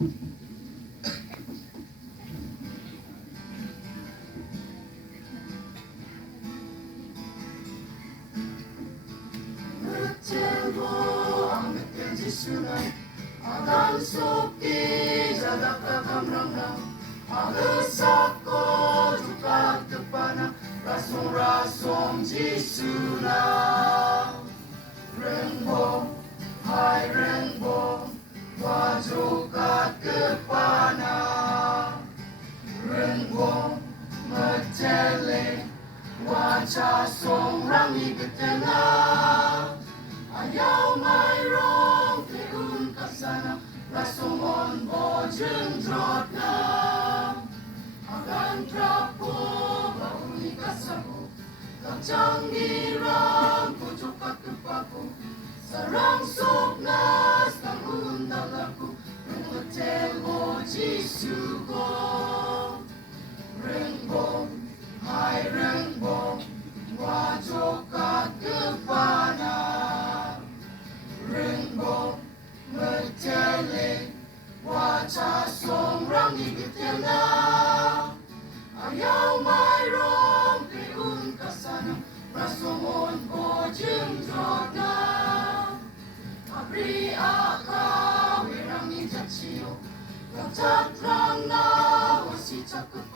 Ngecelbo ang ngetel jisunan agan sukti jaga kakamrang agesak ko jukat kepana rasong jisuna rengbo hai rengbo wajukat kepana rengbo ngecele waca song rangi ketengah ayaw mayroong tiun kasana rasongon bojeng drot na agan trapo bauni kasaku kacanggiran pucuk kakepaku sarang suknas tanggun dalaku rengetel boji suko rengbo hai rengbo wajokat kepana rengbo ngecele waca song rangi getena ayaw mayroong tiun kasana rasongon bojeng drona abri aka wirangi jachiyo kacatrang na wasi cakep